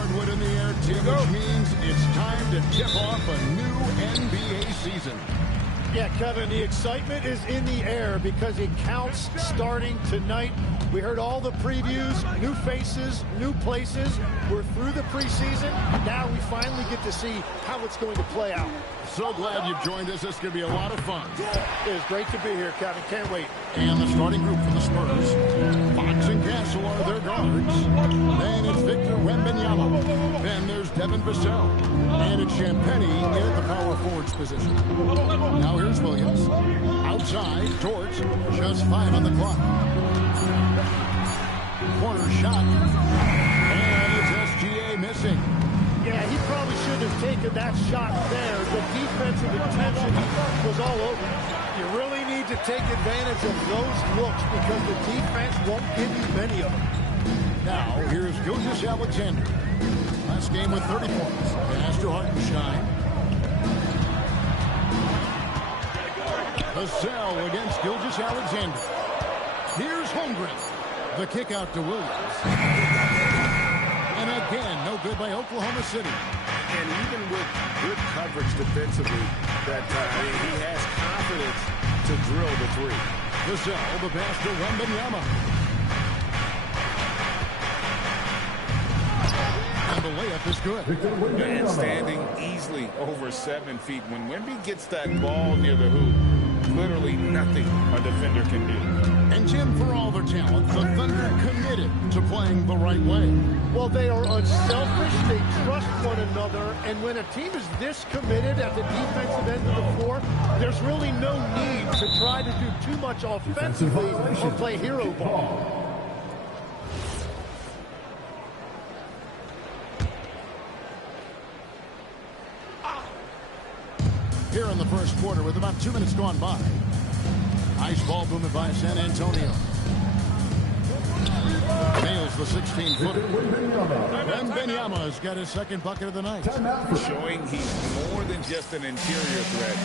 hardwood in the air, Tim, which means it's time to tip off a new NBA season. Yeah, Kevin, the excitement is in the air because it counts starting tonight. We heard all the previews, new faces, new places. We're through the preseason. Now we finally get to see how it's going to play out. So glad you've joined us. This is going to be a lot of fun. It is great to be here, Kevin. Can't wait. And the starting group for the Spurs. Fox and Castle are their guards. Then it's Victor Wembanyama. Then there's Devin Vassell. And it's Champagnie in the power forwards position. Now here's Williams. Outside, Torch. Just 5 on the clock. Corner shot. And it's SGA missing. Yeah, he probably shouldn't have taken that shot there. The defensive intention was all over. You really need to take advantage of those looks because the defense won't give you many of them. Now, here's Gilgeous-Alexander. Last game with 30 points. Pass to Hartenstein. Vassell against Gilgeous-Alexander. Here's Holmgren. The kick out to Williams. And again, no good by Oklahoma City. And even with good coverage defensively that time, he has confidence to drill the three. Vassell, the pass to Wembanyama. And the layup is good. And standing easily over 7 feet. When Wemby gets that ball near the hoop, literally nothing a defender can do. And Jim, for all their talent, the Thunder committed to playing the right way. Well, they are unselfish, they trust one another, and when a team is this committed at the defensive end of the floor, there's really no need to try to do too much offensively or play hero ball. Here in the first quarter with about 2 minutes gone by. Nice ball movement by San Antonio. Nails the 16-footer. Wembanyama's got his second bucket of the night. Showing he's more than just an interior threat.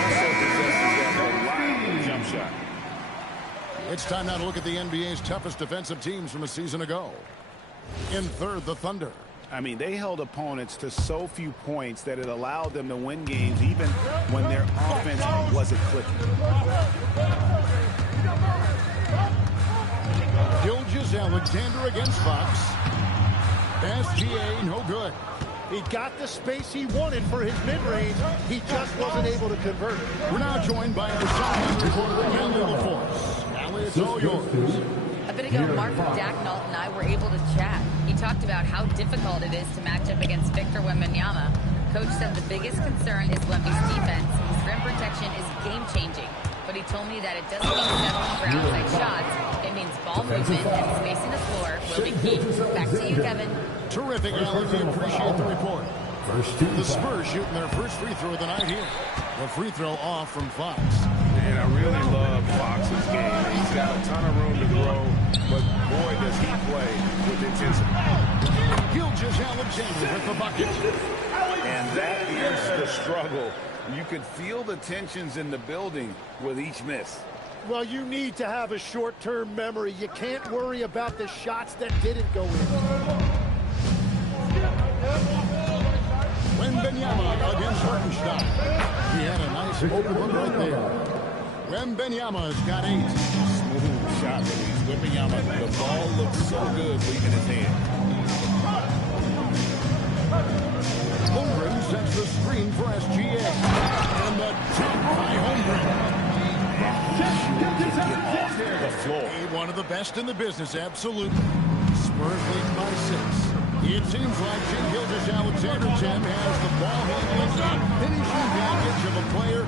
Also possesses that reliable jump shot. It's time now to look at the NBA's toughest defensive teams from a season ago. In third, the Thunder. I mean, they held opponents to so few points that it allowed them to win games even when their offense wasn't clicking. Gilgeous-Alexander against Fox. SGA, no good. He got the space he wanted for his mid-range. He just wasn't able to convert it. We're now joined by our sideline reporter, Allie LaForce. Allie, it's all yours. A bit ago, Mark Dacknault and I were able to chat. He talked about how difficult it is to match up against Victor Wembanyama. Coach said the biggest concern is Wemby's defense. His rim protection is game-changing. But he told me that it doesn't mean settling for outside shots. It means ball movement and spacing the floor will be key. Back to you, Kevin. Terrific, Allie. We appreciate the report. The Spurs shooting their first free throw of the night here. The free throw off from Fox. And I really love Fox's game. He's got a ton of room to grow, but boy, does he play with intensity. Gilgeous-Alexander with the bucket. And that is the struggle. You could feel the tensions in the building with each miss. Well, you need to have a short-term memory. You can't worry about the shots that didn't go in. Wembanyama against Hartenstein. He had a nice open look right there. Wembanyama's got 8. Smooth shot release. Wembanyama, the ball looks so good leaving his hand. Holmgren sets the screen for SGA. And the jump by Holmgren. The floor. One of the best in the business, absolutely. Spurs lead by 6. It seems like Gilgeous-Alexander, Jim, has the ball handling and finishing package of a player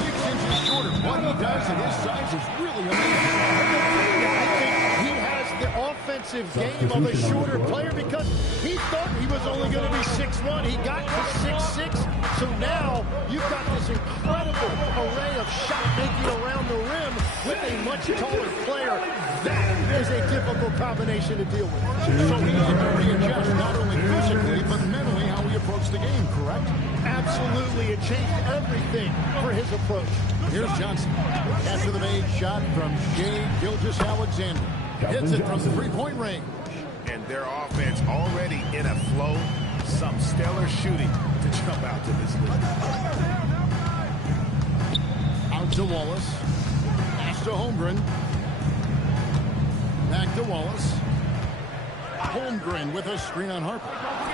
6 inches shorter. What he does at his size is really amazing. I think he has the offensive game of a shorter player because he thought he was only going to be 6'1". He got to 6'6". So now you've got this incredible array of shot making around the rim with a much taller player. That is a difficult combination to deal with. So he had to readjust not only physically, but mentally how he approached the game, correct? Absolutely. It changed everything for his approach. Here's Johnson. After the made shot from Shai Gilgeous-Alexander. Hits it from 3-point range. And their offense already in a flow. Some stellar shooting to jump out to this league. Out to Wallace. Pass to Holmgren. Back to Wallace. Holmgren with a screen on Harper.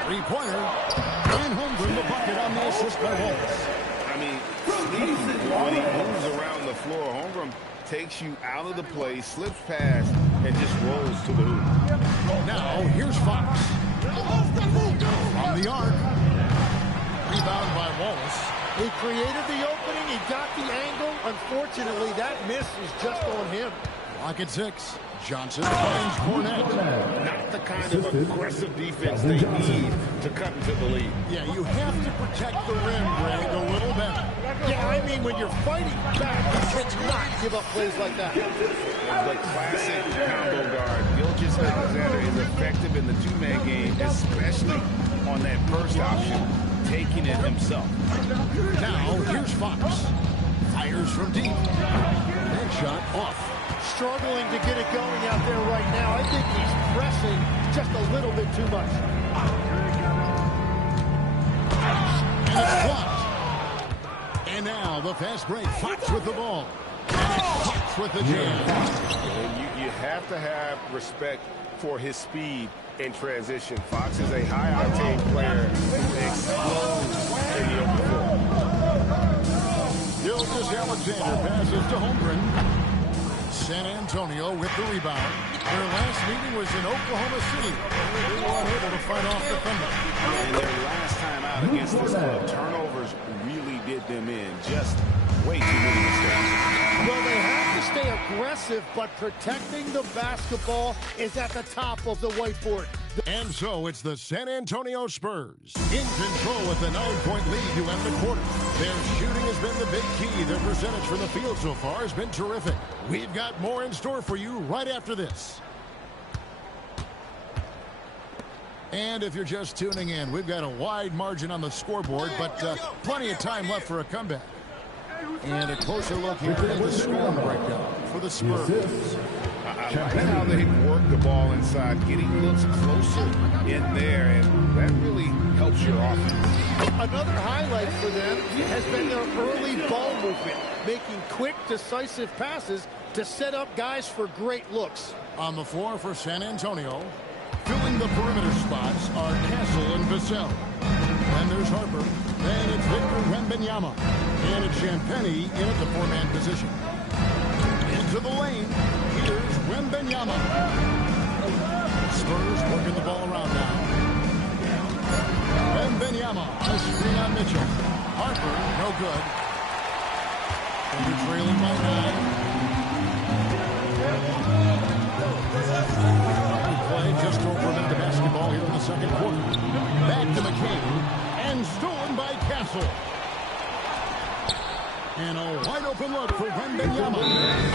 Three-pointer. And Holmgren the bucket on the assist by Wallace. I mean, when he moves around the floor, Holmgren takes you out of the play, slips past, and just rolls to the hoop. Now, here's Fox. From the arc. Rebound by Wallace. He created the opening. He got the angle. Unfortunately, that miss is just on him. Clock at 6. Johnson finds Cornette. Not the kind of aggressive defense they need to cut into the lead. Yeah, you have to protect the rim, Greg, a little better. Yeah, I mean, when you're fighting back, you cannot give up plays like that. The classic combo guard, Gilgeous Alexander, is effective in the two-man game, especially on that first option, taking it himself. Now, here's Fox. Fires from deep. That shot off. Struggling to get it going out there right now. I think he's pressing just a little bit too much. And it's blocked. And now the fast break. Fox with the ball. And Fox with the jam. You have to have respect for his speed in transition. Fox is a high-octane player who explodes in the open floor. Gilgeous Alexander passes to Holmgren. San Antonio with the rebound. Their last meeting was in Oklahoma City. They were unable to fight off the Thunder. And their last time out against this club, turnovers really did them in. Just way too many mistakes. Well, they have to stay aggressive, but protecting the basketball is at the top of the whiteboard. And so it's the San Antonio Spurs in control with a 9-point lead to end the quarter. Their shooting has been the big key. Their percentage from the field so far has been terrific. We've got more in store for you right after this. And if you're just tuning in, we've got a wide margin on the scoreboard, but plenty of time left for a comeback. And a closer look here at the scoring breakdown for the Spurs. I like how they work the ball inside, getting looks closer in there, and that really helps your offense. Another highlight for them has been their early ball movement, making quick, decisive passes to set up guys for great looks. On the floor for San Antonio, filling the perimeter spots are Castle and Vassell. Then there's Harper. Then it's Victor Wembanyama. And it's Champagny in at the four-man position. Into the lane. Here's Wembanyama. Spurs working the ball around now. Wembanyama. A screen on Mitchell. Harper, no good. And they're trailing by 9. Play just over a minute of basketball here in the second quarter. Back to McCain. And stolen by Castle. And a wide open look for Wembanyama.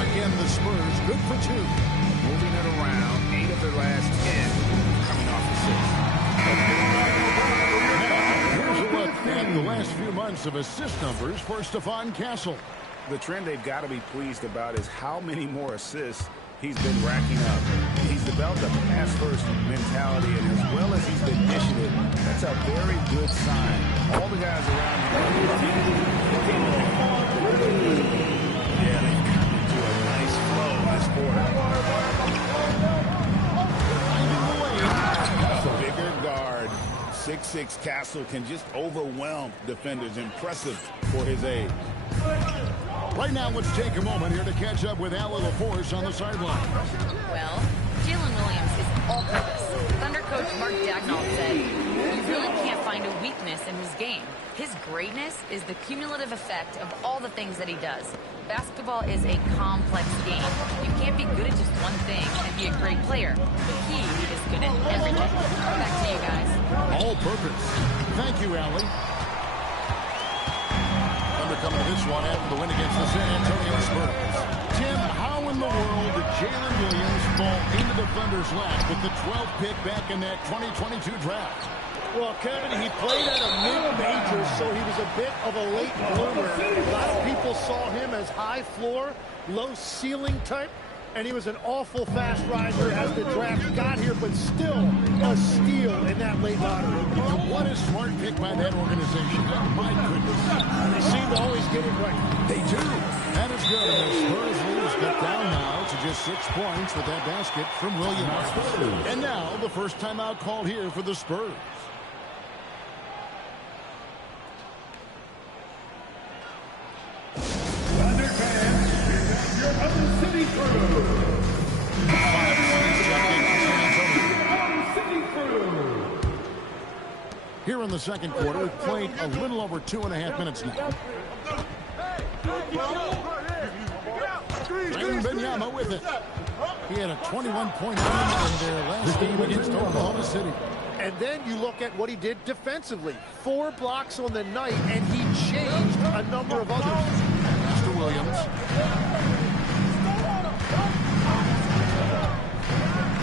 Again, the Spurs good for 2. Moving it around, 8 of their last 10 coming off the 6. Now, here's a look at the last few months of assist numbers for Stephon Castle. The trend they've got to be pleased about is how many more assists he's been racking up. He's developed a pass-first mentality, and as well as he's been dishing it, that's a very good sign. All the guys around him, yeah, they've come into a nice flow this quarter. A bigger guard, 6'6" Castle can just overwhelm defenders. Impressive for his age. Right now, let's take a moment here to catch up with Al LaForce on the sideline. Well, Jalen Williams is all-purpose. Thunder coach Mark Dagnall said, "You really can't find a weakness in his game. His greatness is the cumulative effect of all the things that he does. Basketball is a complex game. You can't be good at just one thing and be a great player. He is good at everything." Back to you guys. All purpose. Thank you, Allie. Thunder coming to this one after the win against the San Antonio Spurs. Tim, how in the world did Jalen Williams fall into the Thunder's lap with the 12th pick back in that 2022 draft? Well, Kevin, he played at a mid-major, so he was a bit of a late bloomer. A lot of people saw him as high floor, low ceiling type. And he was an awful fast riser as the draft got here, but still a steal in that late lottery. And what a smart pick by that organization. My goodness. They seem to always get it right. They do. That is good. And the Spurs lead cut down now to just 6 points with that basket from Williams. And now the first timeout called here for the Spurs. Here in the second quarter, played a little over 2.5 minutes now. Wembanyama with it. He had a 21-point game in their last game against Oklahoma City. And then you look at what he did defensively. 4 blocks on the night, and he changed a number of others. Mr. Williams.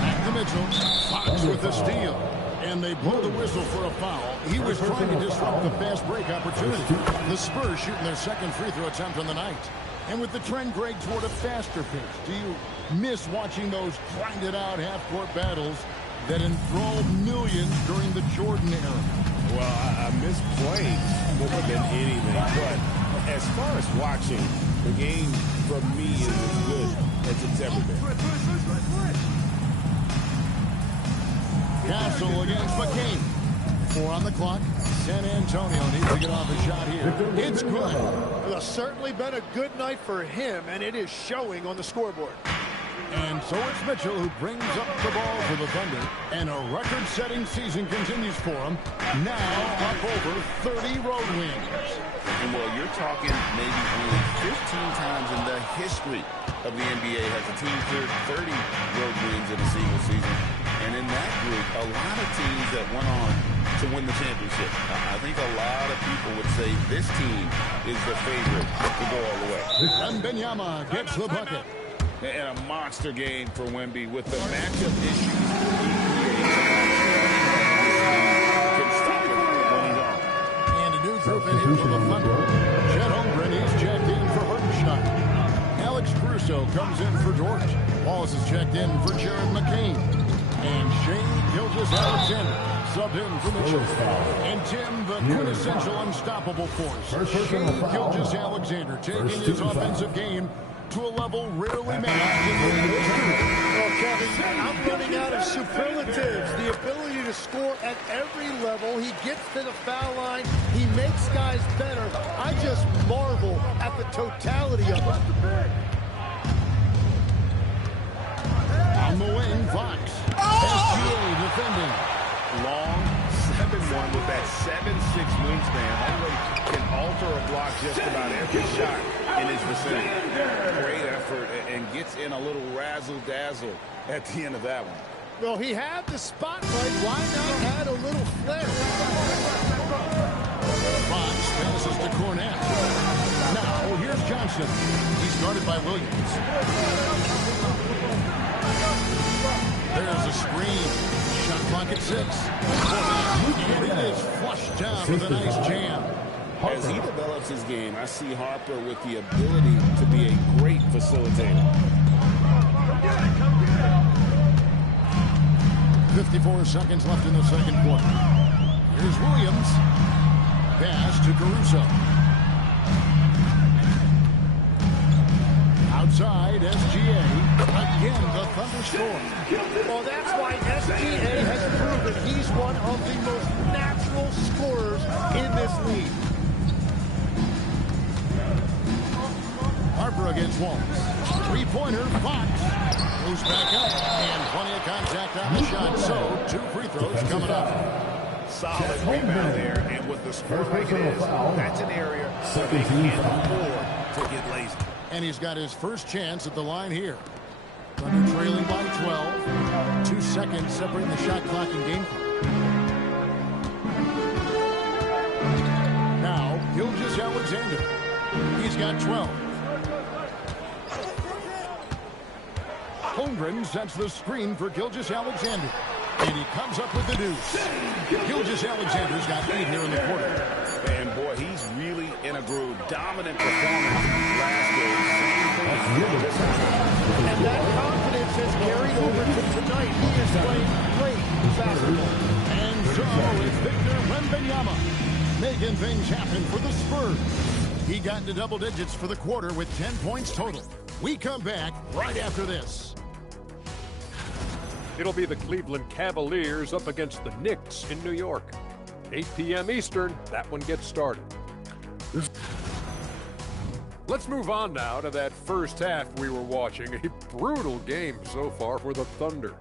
Back to Mitchell. Fox with the steal. And they blow the whistle for a foul. He was trying to disrupt the fast break opportunity. The Spurs shooting their second free throw attempt on the night. And with the trend, Greg, toward a faster pace, do you miss watching those grinded-out half-court battles that enthralled millions during the Jordan era? Well, I miss playing more than anything. But as far as watching, the game for me is as good as it's ever been. Castle against McCain. 4 on the clock. San Antonio needs to get off a shot here. It's good. Well, it's certainly been a good night for him, and it is showing on the scoreboard. And so it's Mitchell who brings up the ball for the Thunder. And a record-setting season continues for him. Now up over 30 road wins. And well, you're talking maybe only 15 times in the history of the NBA has a team cleared 30 road wins in a single season. And in that group, a lot of teams that went on to win the championship. I think a lot of people would say this team is the favorite to go all the way. Wembanyama gets the bucket. And a monster game for Wemby with the matchup issues can stop him when he's on. And a new group in here for the Thunder. Chet Holmgren, he's checked in for Hartenstein. Alex Caruso comes in for George. Wallace is checked in for Jared McCain. And Shane Gilgeous-Alexander subbed in for Mitchell. And Tim, the quintessential unstoppable force. Shane Gilgeous-Alexander taking his offensive game to a level rarely matched in league history. Well, Kevin, I'm running out of superlatives. The ability to score at every level. He gets to the foul line. He makes guys better. I just marvel at the totality of it. On the wing, Fox. SGA defending. Long 7-1 with that 7'6" wingspan. Holmgren can alter a block just about every shot in his vicinity. Great effort and gets in a little razzle-dazzle at the end of that one. Well, he had the spotlight. Why not add a little flair? Fox passes to Cornette. Now, here's Johnson. He's guarded by Williams. There's a screen. Shot clock at 6. And it is flushed down with a nice jam. As he develops his game, I see Harper with the ability to be a great facilitator. 54 seconds left in the second quarter. Here's Williams. Pass to Caruso. Outside, SGA. Again, the Thunder score. Well, that's why SGA has proven he's one of the most natural scorers in this league. Harper against Wallace. Three-pointer, Fox. Moves back up, and plenty of contact on the shot. So, 2 free throws coming up. Solid rebound there, and with the score like it is, that's an area where they can't afford to get lazy. And he's got his first chance at the line here. Thunder trailing by 12. 2 seconds separating the shot clock and game clock. Now, Gilgeous-Alexander. He's got 12. Holmgren sets the screen for Gilgeous-Alexander. And he comes up with the deuce. Gilgeous-Alexander's got 8 here in the quarter. And boy, Boy, he's really in a groove. Dominant performance last game. Same thing. And that confidence has carried over to tonight. He is playing great basketball. And so it's Victor Wembanyama making things happen for the Spurs. He got into double digits for the quarter with 10 points total. We come back right after this. It'll be the Cleveland Cavaliers up against the Knicks in New York. 8 p.m. Eastern, that one gets started. Let's move on now to that first half we were watching. A brutal game so far for the Thunder.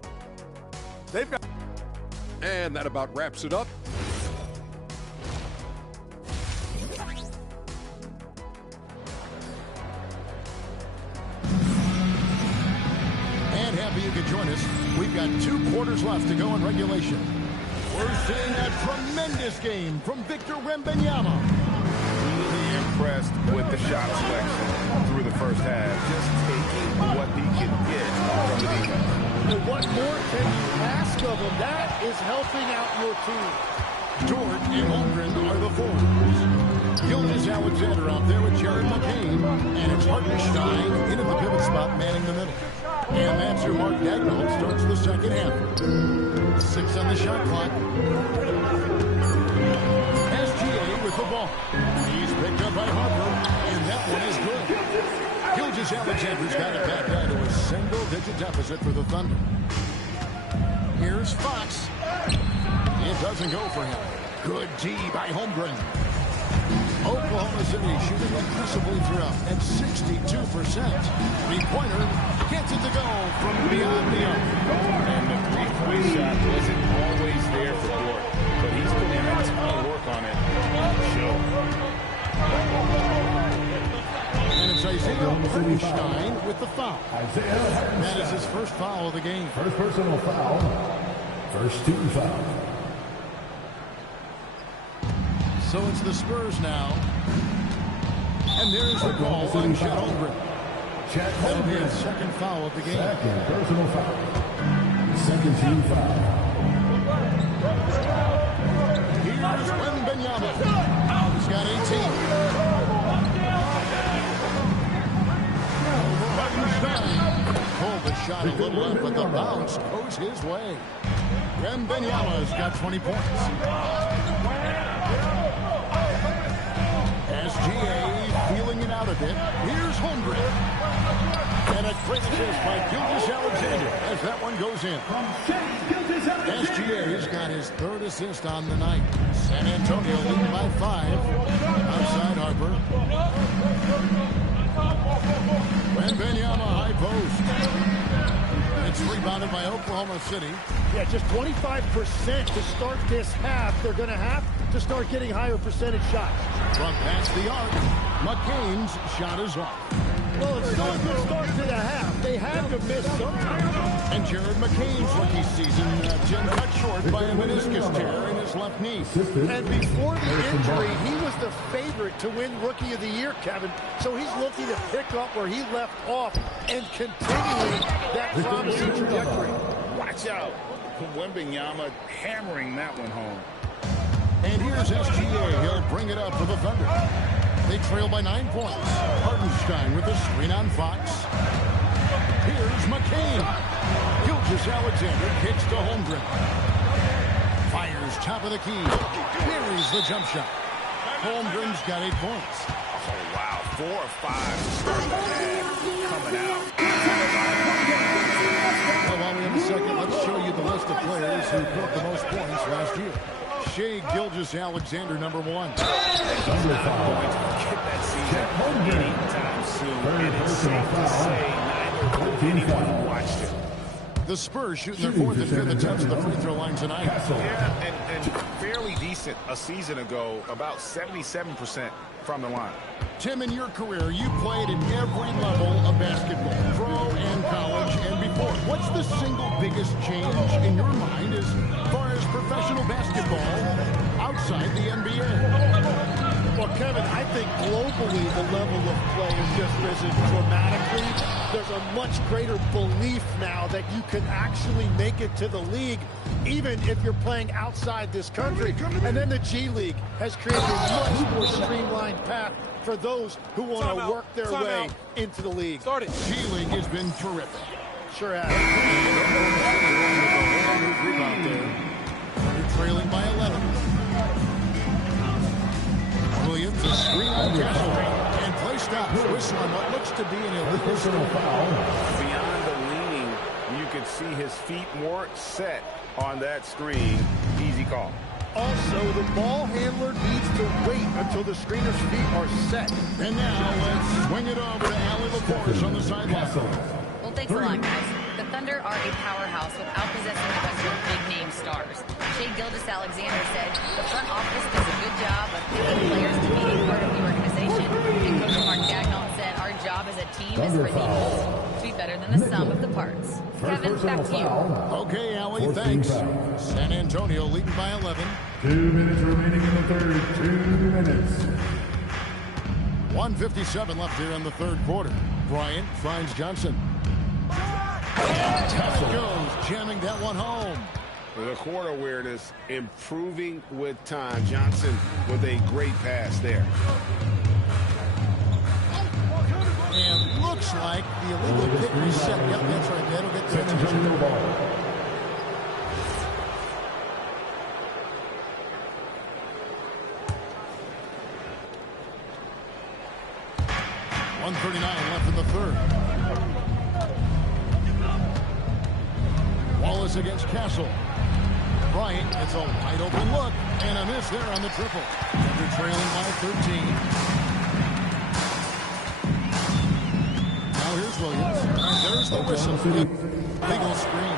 They've got... And that about wraps it up. And happy you could join us. We've got 2 quarters left to go in regulation. We're seeing a tremendous game from Victor Wembanyama. Really impressed with the shot selection through the first half. Just taking what he can get from the defense. And what more can you ask of him? That is helping out your team. Dort and Holmgren are the forwards. Gilgeous-Alexander out there with Jared McCain. And it's Hartenstein into the pivot spot, manning the middle. And that's who Mark Daigneault starts the second half. 6 on the shot clock. SGA with the ball. He's picked up by Harper, and that one is good. Gilgeous-Alexander's got it back down to a single-digit deficit for the Thunder. Here's Fox. It doesn't go for him. Good D by Holmgren. Oklahoma City shooting aggressively throughout at 62%. Three-pointer gets it to go from beyond the arc. And the three-point shot wasn't always there for Dort, but he's put in a ton of work on it. And it's Isaiah Hartenstein with the foul. That is his first foul of the game. First personal foul. First team foul. So it's the Spurs now. And there's the call on Chet Holmgren. That'll be his second foul of the game. Second personal foul. Second team foul. Here's Wembanyama. He's got 18. Hartenstein pulled the shot a little up, but the bounce goes his way. Wembanyama's got 20 points. SGA feeling it out a bit. Here's Holmgren. And a great assist by Gilgeous-Alexander as that one goes in. SGA's got his 3rd assist on the night. San Antonio leading by 5. Outside Harper. Wembanyama high post. It's rebounded by Oklahoma City. Yeah, just 25% to start this half. They're going to have to start getting higher percentage shots. From past the arc, McCain's shot is off. Well, it's still a good start to the half. They had to miss sometime. And Jared McCain's rookie season, Jim cut short by a meniscus tear in his left knee. And before the injury, he was the favorite to win Rookie of the Year, Kevin. So he's looking to pick up where he left off and continuing that promising trajectory. Watch out. Wembanyama hammering that one home. And here's SGA. He'll bring it up for the Thunder. They trail by 9 points. Hartenstein with the screen on Fox. Here's McCain. Gilgeous-Alexander kicks to Holmgren. Fires top of the key. Buries the jump shot. Holmgren's got 8 points. Oh, wow. 4 or 5 to start the half coming out. Well, while we have a second, let's show you the list of players who put the most points last year. Shai Gilgeous-Alexander, number 1. He's not going to get that season anytime soon. And it's safe to say neither of anyone who watched it. The Spurs shooting their 4th and 5th attempts at the free throw line tonight. Yeah, and fairly decent a season ago, about 77% from the line. Tim, in your career, you played at every level of basketball, pro and college and before. What's the single biggest change in your mind as far as professional basketball outside the NBA? Well, Kevin, I think globally the level of play has just risen dramatically. there's a much greater belief now that you can actually make it to the league, even if you're playing outside this country. And then the G League has created a much more streamlined path for those who want to work their way into the league. G League has been terrific. Sure has. Rebound there. They're trailing by 11. Williams, a screen on Castle, and play stops. Whistle on what looks to be an illegal foul. Beyond the leaning, you can see his feet more set on that screen. Easy call. Also, the ball handler needs to wait until the screener's feet are set. And now let's swing it over to Allie LaForce on the sideline. Well, thanks a lot, guys. The Thunder are a powerhouse without possessing the rest of big-name stars. Shea Gilgeous-Alexander said the front office does a good job of picking players to be a part of the organization. And Coach Mark Dagnall said our job as a team is for the whole to be better than the sum of the parts. Kevin, back to you. Okay, Allie, thanks. San Antonio leading by 11. 2 minutes remaining in the third. 2 minutes. 1:57 left here in the third quarter. Bryant finds Johnson. And down it goes, jamming that one home. The court awareness improving with time. Johnson with a great pass there. And looks like the illegal kick reset. Yep, that's right. That'll get San Antonio ball. .139 left in the third. Wallace against Castle. Bryant gets a wide open look and a miss there on the triple. They're trailing by 13. Now here's Williams. And there's the whistle. Legal screen.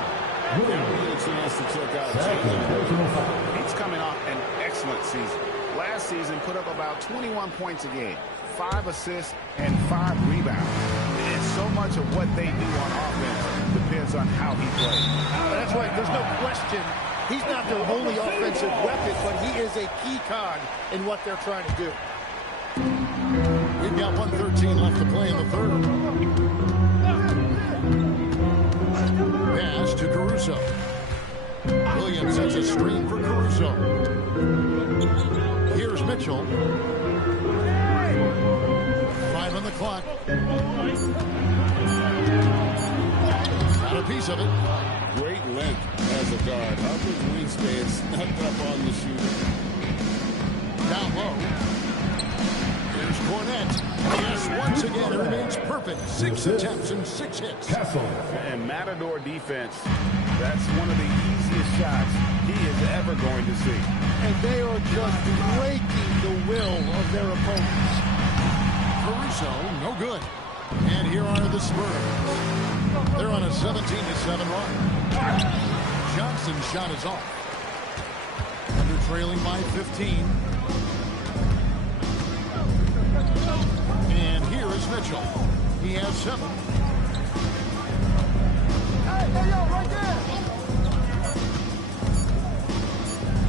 Really a chance to check out Jalen. He's coming off an excellent season. Last season put up about 21 points a game, 5 assists, and 5 rebounds. And so much of what they do on offense depends on how he plays. That's right. There's no question. He's not their only offensive weapon, but he is a key cog in what they're trying to do. We've got 1:13 left to play in the third. Pass to Caruso. Williams sets a screen for Caruso. Here's Mitchell. 5 on the clock. Got a piece of it. Great length as a guard. Up his wingspan snuck up on the shooter. Down low. Here's Cornette. Yes, once again, it remains perfect. 6 attempts and 6 hits. Castle. And Matador defense, that's one of the easiest shots he is ever going to see. And they are just breaking the will of their opponents. Caruso, no good. And here are the Spurs. They're on a 17-7 run. Johnson's shot is off. And they're trailing by 15. And here is Mitchell. He has 7. Hey, yo, right there.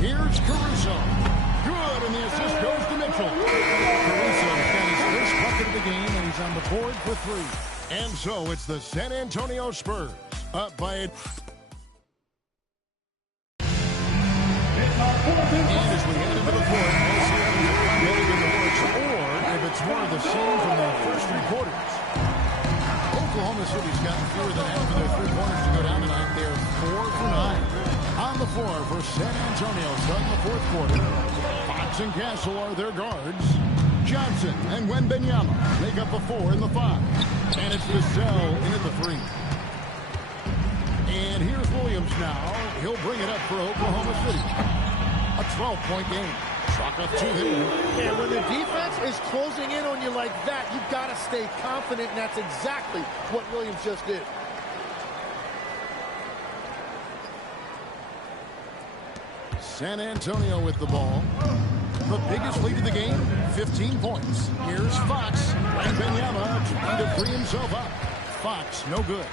Here's Caruso. Good, and the assist goes to Mitchell. Caruso's got his first bucket of the game, and he's on the board for 3. And so it's the San Antonio Spurs up by it. And as we head into the fourth, we'll see if it's really in the works or if it's more of the same from the first 3 quarters. Oklahoma City's gotten fewer than half of their 3 quarters to go down tonight. They're 4 for 9. On the floor for San Antonio starting the 4th quarter. Fox and Castle are their guards. Johnson and Wembanyama make up the 4 and the 5. And it's Vassell in at the 3. And here's Williams now. He'll bring it up for Oklahoma City. A 12-point game. Chalk up 2 there. And when the defense is closing in on you like that, you've got to stay confident, and that's exactly what Williams just did. San Antonio with the ball. The biggest lead of the game, 15 points. Here's Fox. And Wembanyama trying to free himself up. Fox, no good.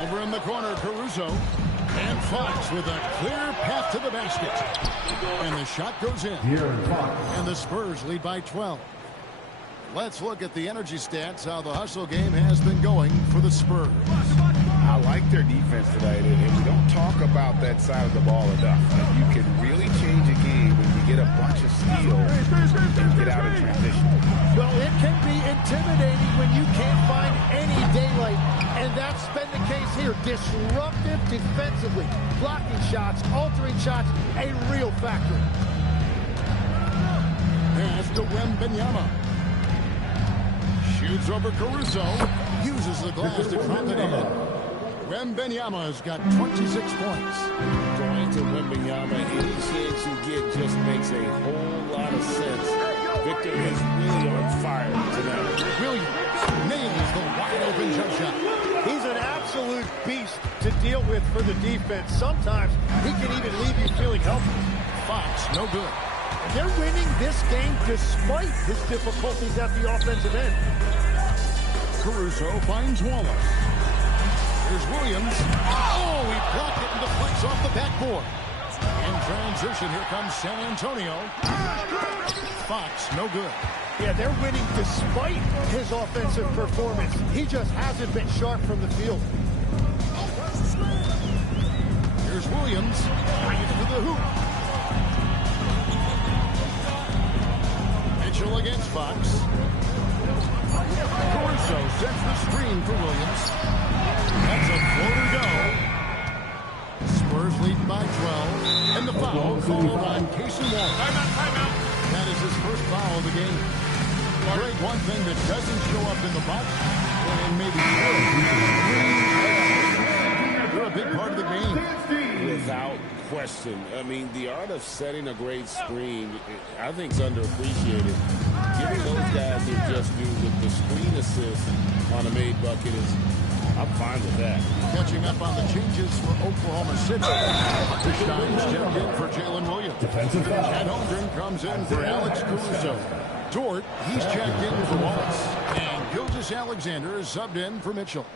Over in the corner, Caruso. And Fox with a clear path to the basket. And the shot goes in. Here, Fox. And the Spurs lead by 12. Let's look at the energy stats, how the hustle game has been going for the Spurs. I like their defense tonight, and we don't talk about that side of the ball enough. You can really change a game when you get a bunch of steals and get out of transition. Well, it can be intimidating when you can't find any daylight, and that's been the case here. Disruptive defensively, blocking shots, altering shots, a real factor. Pass to Wembanyama. Shoots over Caruso. Uses the glass to drop it in. Wembanyama has got 26 points. Going to Wembanyama, any chance you get just makes a whole lot of sense. Victor is really on fire tonight. Williams nails the wide-open jump shot. He's an absolute beast to deal with for the defense. Sometimes he can even leave you feeling helpless. Fox, no good. They're winning this game despite his difficulties at the offensive end. Caruso finds Wallace. Here's Williams. Oh, he blocked it and deflects off the backboard. In transition, here comes San Antonio. Fox, no good. Yeah, they're winning despite his offensive performance. He just hasn't been sharp from the field. Here's Williams. Right into the hoop. Mitchell against Fox. Caruso sets the screen for Williams. That's a floater go. Spurs lead by 12. And the foul called on Casey Wallace. Timeout. That is his first foul of the game. Greg, one thing that doesn't show up in the box, and maybe they're a big part of the game. Without question. I mean, the art of setting a great screen, I think, is underappreciated. Giving those guys their just due with the screen assist on a made bucket is, I'm fine with that. Catching up on the changes for Oklahoma City. Stein stepped in for Jalen Williams. Defensive foul. And Holmgren comes in for Alex Caruso. Dort, he's checked in for Wallace. And Gilgeous-Alexander is subbed in for Mitchell.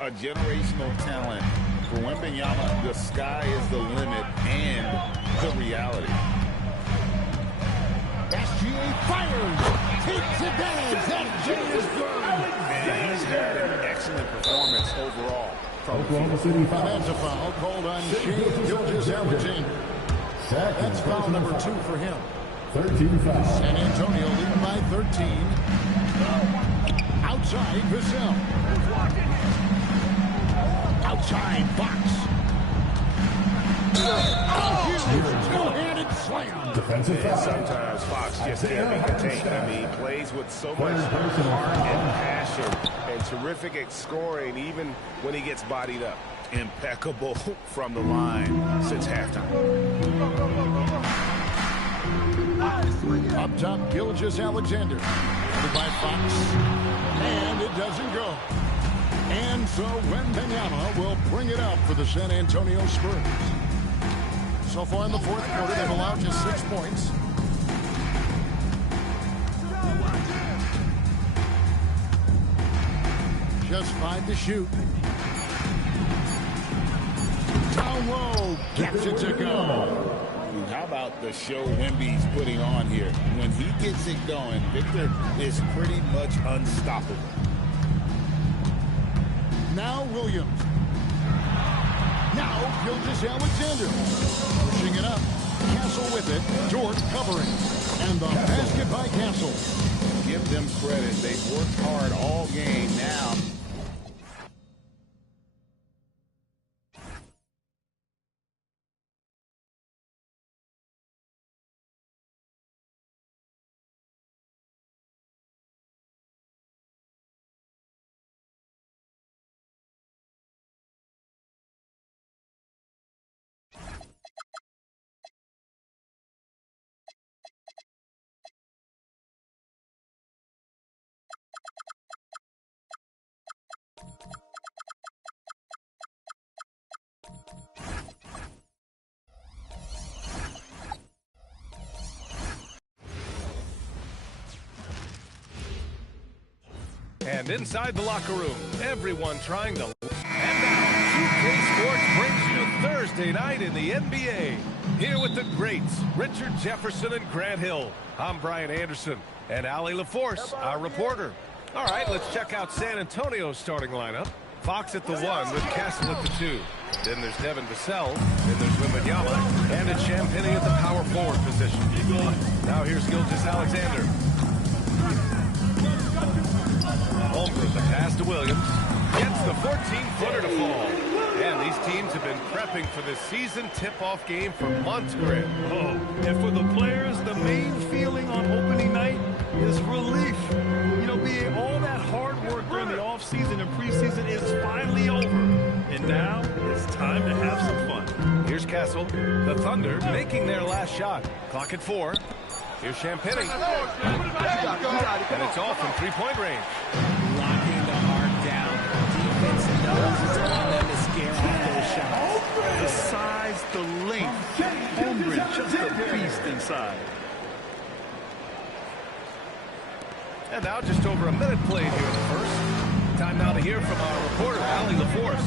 A generational talent. For Wembanyama, the sky is the limit and the reality. SGA fires. Takes advantage. That J is good. He's had an excellent performance overall. Oklahoma City foul. That's a foul called on Shea Gilgeous-Alexander. That's foul number 2 for him. 13 foul. San Antonio lead by 13. Outside, Vassell. Outside, Fox. Two-handed slam. Defensive foul. Sometimes Fox just can't be contained. I mean, he plays with so much heart and passion and terrific at scoring, even when he gets bodied up. Impeccable from the line since halftime. Up top, Gilgeous-Alexander. Covered by Fox. And it doesn't go. And so Wembanyama will bring it up for the San Antonio Spurs. So far in the fourth quarter, they've allowed just 6 points. Just 5 to shoot. Down low, gets it to go. How about the show Wemby's putting on here? When he gets it going, Victor is pretty much unstoppable. Now Williams. Now Gilgeous-Alexander. Pushing it up. Castle with it. Dort covering. And the basket by Castle. Give them credit. They've worked hard all game now. And inside the locker room, everyone trying to... And now, 2K Sports brings you Thursday night in the NBA. Here with the greats, Richard Jefferson and Grant Hill. I'm Brian Anderson. And Ali LaForce, our reporter. All right, let's check out San Antonio's starting lineup. Fox at the 1 with Castle at the 2. Then there's Devin Vassell. Then there's Wembanyama. And it's Champagnie at the power forward position. Now here's Gilgeous Alexander. Holmgren, the pass to Williams. Gets the 14-footer to fall. And these teams have been prepping for this season tip-off game for months, Greg. Oh, and for the players, the main feeling on opening night is relief. You know, being all that hard work during the offseason and preseason is finally over. And now it's time to have some fun. Here's Castle. The Thunder making their last shot. Clock at 4. Here's Champagnie. And it's off from three-point range. Locking the arc down. Defense knows it's on them to scare off those shots. The size, the length. Holmgren just a beast inside. And now just over a minute played here in the first. Time now to hear from our reporter, Ali LaForce.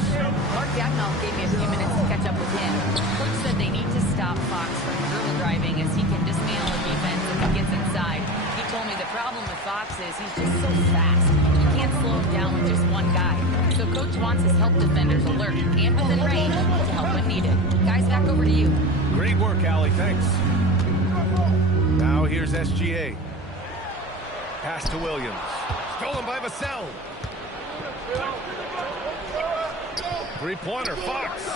Mark Dagnall gave me a few minutes to catch up with him. Coach said they need to stop Fox from dribble driving as he can dismantle the defense if he gets inside. He told me the problem with Fox is he's just so fast. You can't slow him down with just one guy. So Coach wants his help defenders alert and within range to help when needed. Guys, back over to you. Great work, Ali. Thanks. Now here's SGA. Pass to Williams. Stolen by Vassell. Three-pointer, Fox.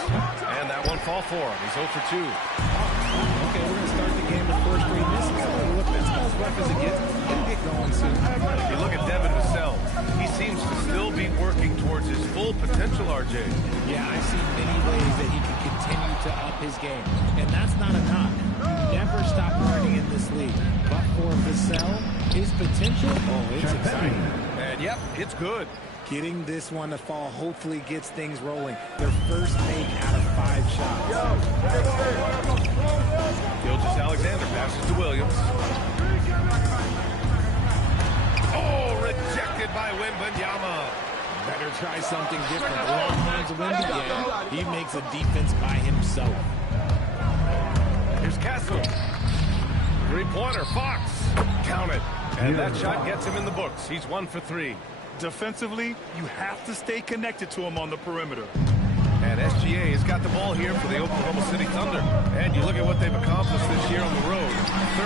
And that one fall for him. He's 0 for 2. Okay, we're going to start the game with first 3 misses. Oh, look, that's as rough as it gets. It'll get going soon. If you look at Devin Vassell, he seems to still be working towards his full potential, RJ. Yeah, I see many ways that he can continue to up his game. And that's not a knock. Never stop learning in this league. But for Vassell, his potential, oh, it's exciting. And yep, it's good. Getting this one to fall hopefully gets things rolling. Their first make out of 5 shots. Gilgeous Alexander passes to Williams. Oh, rejected by Wembanyama. Better try something different. The Longhorns win the game. He makes a defense by himself. Here's Castle. Three-pointer, Fox. Count it. And that shot gets him in the books. He's 1 for 3. Defensively, you have to stay connected to him on the perimeter. And SGA has got the ball here for the Oklahoma City Thunder. And you look at what they've accomplished this year on the road.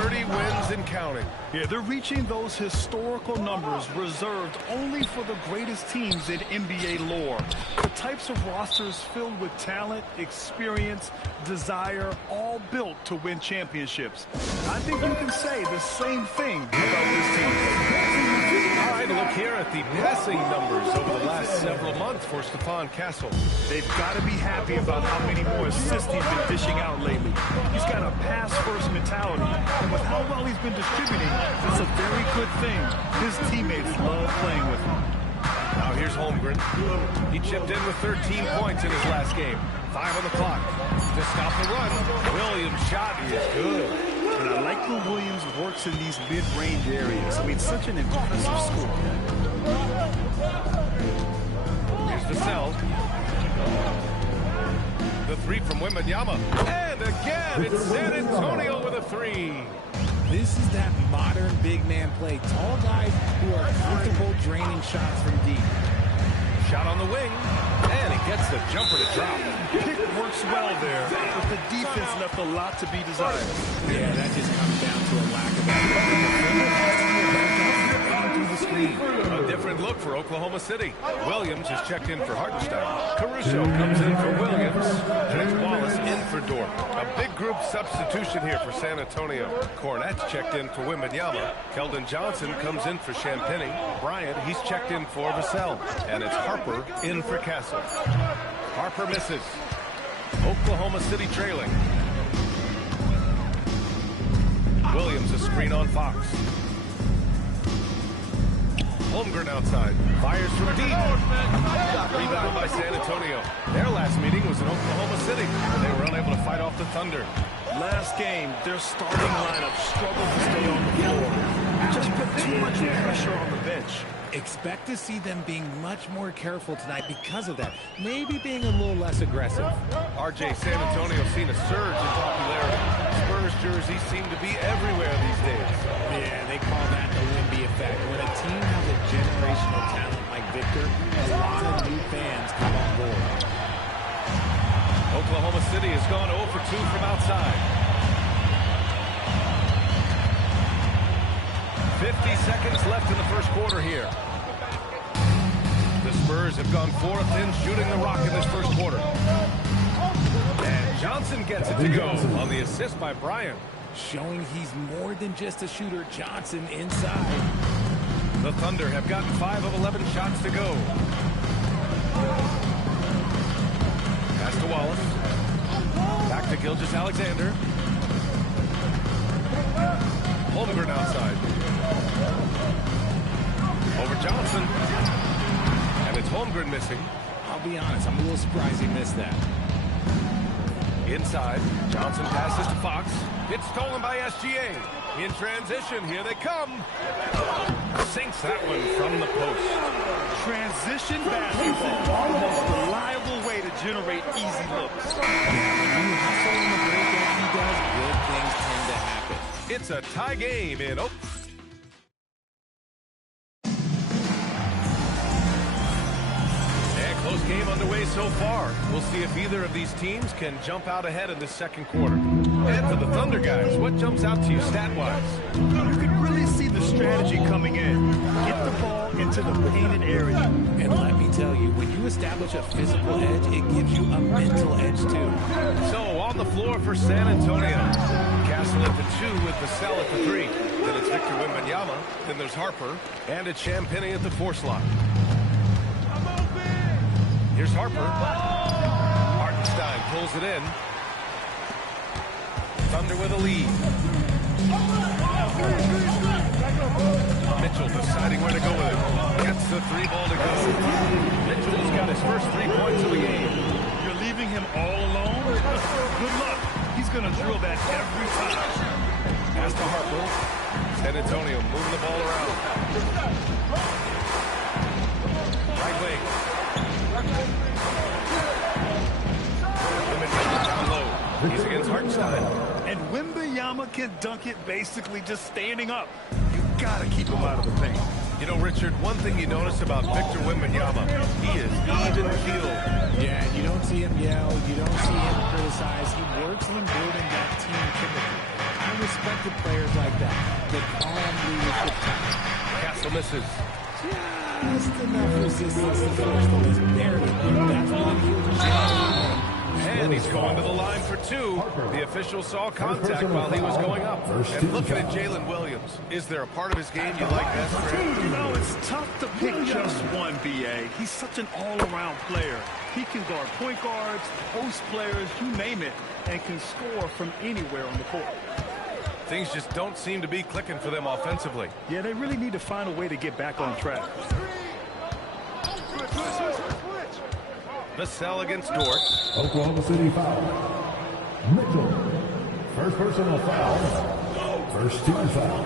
30 wins and counting. Yeah, they're reaching those historical numbers reserved only for the greatest teams in NBA lore. The types of rosters filled with talent, experience, desire, all built to win championships. I think you can say the same thing about this team. All right, look here at the passing numbers over the last several months for Stephon Castle. They've got to be happy about how many more assists he's been dishing out lately. He's got a pass-first mentality, and with how well he's been distributing, it's a very good thing. His teammates love playing with him. Now here's Holmgren. He chipped in with 13 points in his last game. 5 on the clock. To stop the run, Williams' shot is good. And I like when Williams works in these mid-range areas. I mean, such an impressive score. Here's Vassell. The 3 from Wembanyama. And again, it's San Antonio with a 3. This is that modern big man play. Tall guys who are comfortable draining shots from deep. Shot on the wing. And he gets the jumper to drop. Pick works well there, but the defense left a lot to be desired. Yeah, that just comes down to a lack of through the screen. A different look for Oklahoma City. Williams is checked in for Hartenstein. Caruso comes in for Williams. And it's Wallace in for Dort. A big group substitution here for San Antonio. Cornette's checked in for Wembanyama. Keldon Johnson comes in for Champagnie. Bryant, he's checked in for Vassell. And it's Harper in for Castle. Harper misses. Oklahoma City trailing. Williams a screen on Fox. Holmgren outside. Fires from deep. Rebound by San Antonio. Their last meeting was in Oklahoma City, and they were unable to fight off the Thunder. Last game, their starting lineup struggled to stay on the floor. Just put too much pressure on the bench. Expect to see them being much more careful tonight because of that. Maybe being a little less aggressive. RJ, San Antonio seen a surge in popularity. Spurs jersey Controversy seem to be everywhere these days. Yeah, they call that the Wemby effect. When a team has a generational talent like Victor, a lot of new fans come on board. Oklahoma City has gone 0 for 2 from outside. 50 seconds left in the first quarter here. The Spurs have gone 4 of 10 shooting the rock in this first quarter. And Johnson gets it to go on the assist by Bryant. Showing he's more than just a shooter. Johnson inside. The Thunder have gotten 5 of 11 shots to go. Pass to Wallace. Back to Gilgeous-Alexander. Holmgren outside. Over Johnson. And it's Holmgren missing. I'll be honest, I'm a little surprised he missed that. Inside, Johnson passes to Fox. It's stolen by SGA. In transition, here they come. Sinks that one from the post. Transition basketball, the most reliable way to generate easy looks. When you hustle in the break as he does, good things tend to happen. It's a tie game in Oak. Close game underway so far. We'll see if either of these teams can jump out ahead in the second quarter. And for the Thunder guys, what jumps out to you stat-wise? You can really see the strategy coming in. Get the ball into the painted area. And let me tell you, when you establish a physical edge, it gives you a mental edge too. So on the floor for San Antonio. Castle at the 2 with the Cell at the 3. Then it's Victor Wembanyama. Then there's Harper. And it's Champagnie at the 4 slot. Here's Harper. Hartenstein pulls it in. Thunder with a lead. Mitchell deciding where to go with it. Gets the 3 ball to go. Mitchell's got his first 3 points of the game. You're leaving him all alone? Good luck. He's going to drill that every time. Pass to Harper. San Antonio moving the ball around. Right wing. He's against Hartenstein. And Wembanyama can dunk it basically just standing up. You got to keep him out of the paint. You know, Richard, one thing you notice about Victor Wembanyama, he is even-keeled. Yeah, you don't see him yell. You don't see him criticize. He works on building that team chemistry. I respect the players like that. The calm leadership type. Castle misses. Just enough resistance to force the list. Barely. That's when he'll and he's going to the line for 2. The official saw contact while he was going up. And looking at Jalen Williams, is there a part of his game you like best? You know, it's tough to pick just one, B.A. He's such an all-around player. He can guard point guards, post players, you name it, and can score from anywhere on the court. Things just don't seem to be clicking for them offensively. Yeah, they really need to find a way to get back on track. Vassell against Dort. Oklahoma City foul. Mitchell. First personal foul. First team foul.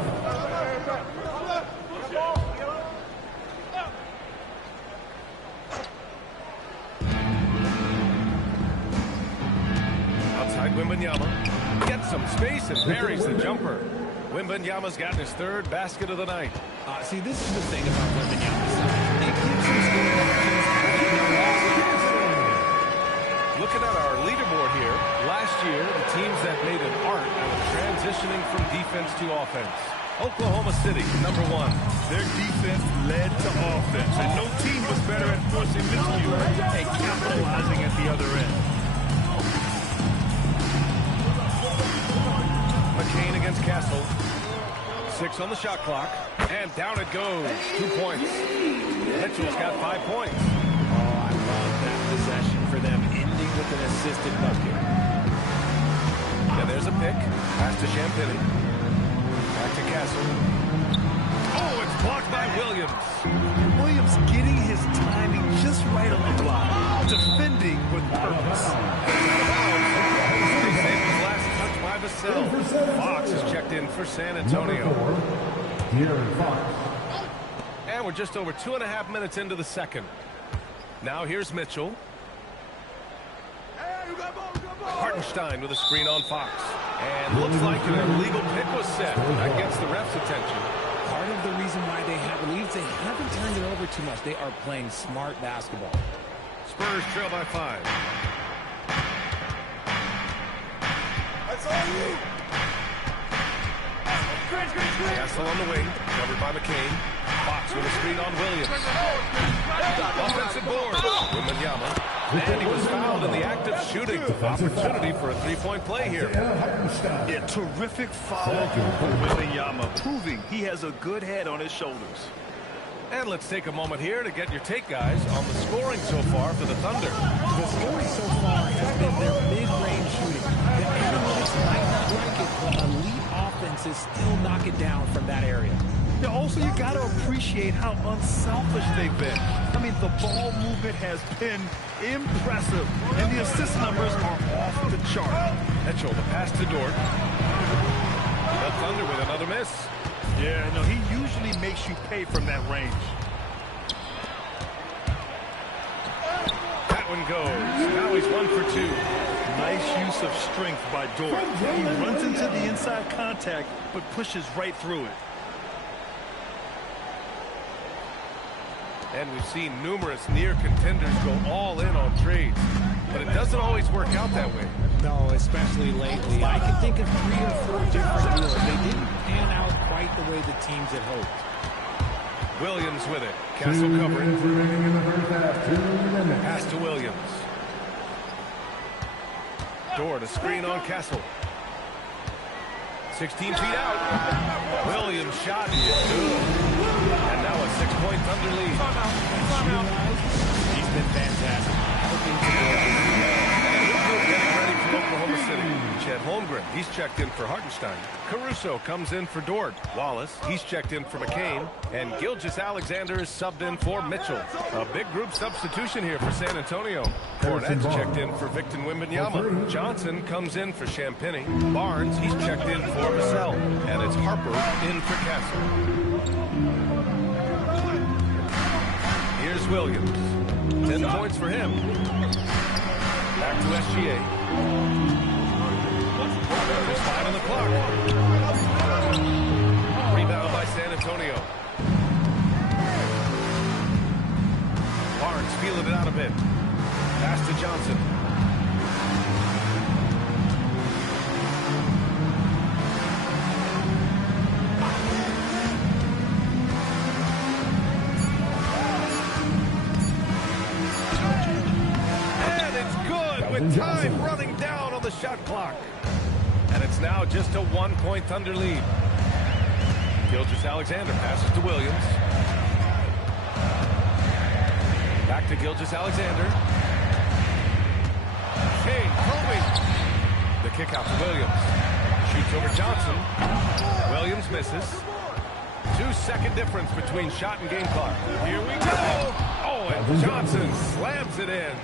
Outside Wembanyama. Gets some space and buries the jumper. Wembanyama's gotten his 3rd basket of the night. See, this is the thing about Wembanyama. It gives him scoring options. Looking at our leaderboard here, last year, the teams that made an art out of transitioning from defense to offense. Oklahoma City, number 1. Their defense led to offense, and no team was better at forcing miscues and capitalizing at the other end. McCain against Castle. 6 on the shot clock, and down it goes. 2 points. Mitchell's got 5 points. Oh, I love that possession for them, ending with an assisted bucket. And there's a pick. Pass to Champagnie. Back to Castle. Oh, it's blocked by Williams. Williams getting his timing just right on the block. Defending with purpose. They saved his last touch by Vassell. Fox is checked in for San Antonio. And we're just over 2.5 minutes into the second. Now here's Mitchell. Hartenstein with a screen on Fox. And looks like an illegal pick was set. That gets the ref's attention. Part of the reason why they have leads, they haven't turned it over too much. They are playing smart basketball. Spurs trail by 5. That's all you. Castle on the wing, covered by McCain. Fox with a screen on Williams. Offensive board. Wembanyama. And he was fouled in the act of shooting. Opportunity for a three-point play here. Yeah, terrific foul for Wembanyama, proving he has a good head on his shoulders. And let's take a moment here to get your take, guys, on the scoring so far for the Thunder. The scoring so far has been their mid-range shooting. The analytics might not like it, but elite offenses still knock it down from that area. Yeah, also, you got to appreciate how unselfish they've been. I mean, the ball movement has been impressive, and the assist numbers are off the chart. Mitchell, the pass to Dort. The Thunder with another miss. Yeah, no, he usually makes you pay from that range. That one goes. Now he's 1 for 2. Nice use of strength by Dort. He runs into the inside contact, but pushes right through it. And we've seen numerous near contenders go all in on trades. But it doesn't always work out that way. No, especially lately. I can think of 3 or 4 different deals. They didn't pan out quite the way the teams had hoped. Williams with it. Castle covering. Pass to Williams. Dort, a screen on Castle. 16 feet out. Williams shot is good. And now a 6-point Thunder lead. He's been fantastic. Helping to build getting ready for Oklahoma City. Chet Holmgren, he's checked in for Hartenstein. Caruso comes in for Dort. Wallace, he's checked in for McCain. And Gilgeous-Alexander is subbed in for Mitchell. A big group substitution here for San Antonio. Cornette's checked in for Victor Wembanyama. Johnson comes in for Champagny. Barnes, he's checked in for Vassell. And it's Harper in for Castle. Here's Williams. 10 points for him. Back to SGA. There's 5 on the clock. Rebound by San Antonio. Barnes feeling it out a bit. Pass to Johnson. With time running down on the shot clock. And it's now just a 1-point Thunder lead. Gilgeous-Alexander passes to Williams. Back to Gilgeous-Alexander. Kane probing. The kick out to Williams. Shoots over Johnson. Williams misses. 2-second difference between shot and game clock. Here we go. Oh, and Johnson slams it in.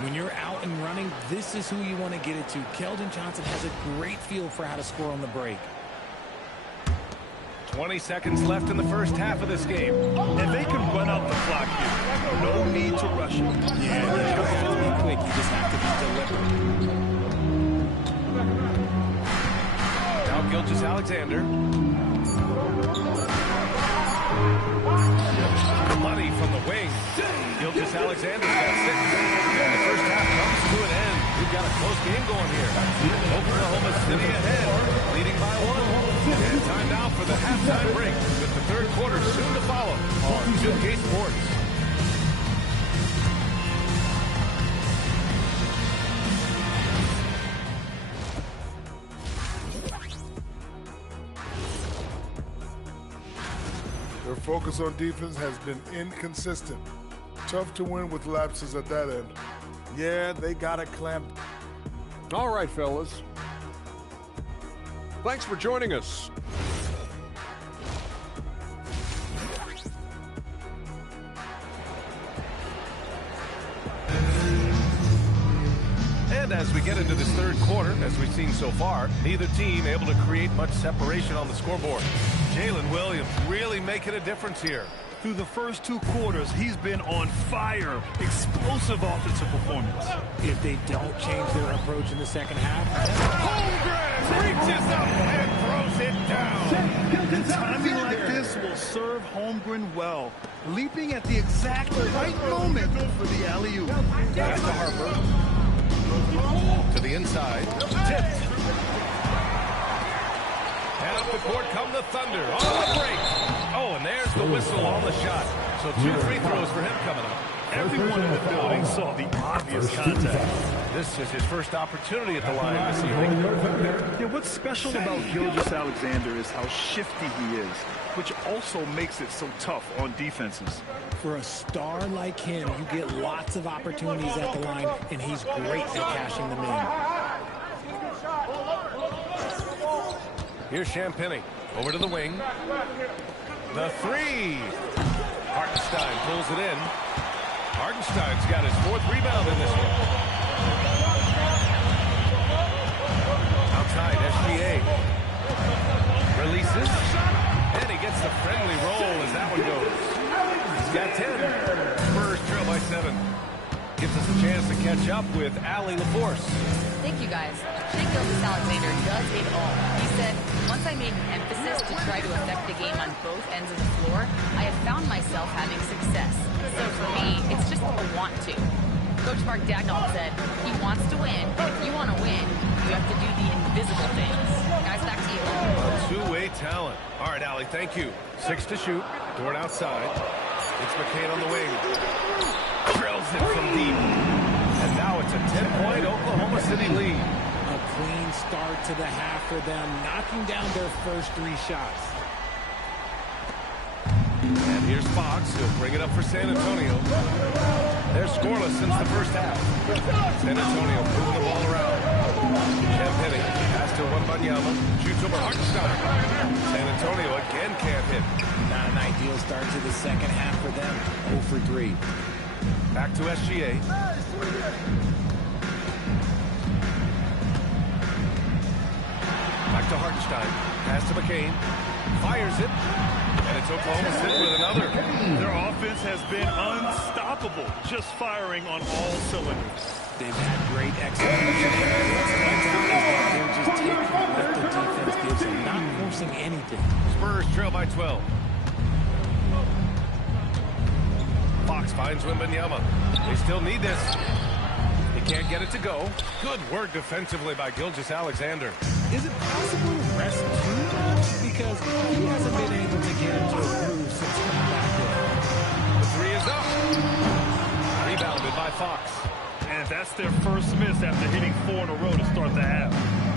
When you're out and running, this is who you want to get it to. Keldon Johnson has a great feel for how to score on the break. 20 seconds left in the first half of this game. And they can run out the clock here. No need to rush it. Yeah, you don't have to be quick. You just have to be deliberate. Now Gilgeous-Alexander. Money from the wing. Gilgeous-Alexander's got 6. And the first half comes to an end. We've got a close game going here. Oklahoma City ahead, leading by 1. And time now for the halftime break, with the third quarter soon to follow on 2K Sports. Their focus on defense has been inconsistent. Tough to win with lapses at that end. Yeah, they got it clamped. All right, fellas. Thanks for joining us. And as we get into this third quarter, as we've seen so far, neither team able to create much separation on the scoreboard. Jalen Williams really making a difference here. Through the first 2 quarters, he's been on fire. Explosive offensive performance. If they don't change their approach in the second half. Holmgren reaches up and throws it down. And timing like this will serve Holmgren well. Leaping at the exact right moment for the alley-oop. Pass to Harper. To the inside. Tipped. And up the court come the Thunder on the break. Oh, and there's the whistle on the shot. So 2 free throws for him coming up. Everyone in the building saw the obvious contact. This is his first opportunity at the line this evening. Yeah, what's special about Gilgeous-Alexander is how shifty he is, which also makes it so tough on defenses. For a star like him, you get lots of opportunities at the line, and he's great at cashing them in. Here's Champagny. Over to the wing. The 3. Hartenstein pulls it in. Hartenstein's got his 4th rebound in this one. Outside, SGA. Releases. And he gets the friendly roll as that one goes. He's got 10. Spurs trail by 7. Gives us a chance to catch up with Allie LaForce. Thank you, guys. Shea Gilgeous-Alexander does it all. He said, once I made an emphasis to try to affect the game on both ends of the floor, I have found myself having success. So for me, it's just a want to. Coach Mark Dagnall said, he wants to win, and if you want to win, you have to do the invisible things. Guys, back to you. A two-way talent. All right, Allie, thank you. 6 to shoot. Dort outside. It's McCain on the wing. Drills it from deep. And now it's a 10-point Oklahoma City lead. A clean start to the half for them, knocking down their first 3 shots. And here's Fox. He'll bring it up for San Antonio. They're scoreless since the first half. San Antonio moving the ball around. Champagny pass to Wembanyama. Shoots over Hartenstein. San Antonio again can't hit. Not an ideal start to the second half for them. 0 for 3. Back to SGA. Back to Hartenstein. Pass to McCain. Fires it. And it's Oklahoma City with another. Their offense has been unstoppable, just firing on all cylinders. They've had great execution. What's stands out is that they're just taking what the defense gives them, not forcing anything. Spurs trail by 12. Fox finds Wembanyama. They still need this. He can't get it to go. Good work defensively by Gilgeous-Alexander. Is it possible to rest too much? Because he hasn't been able to get into a groove since coming back there. The 3 is up. Rebounded by Fox. And that's their first miss after hitting 4 in a row to start the half.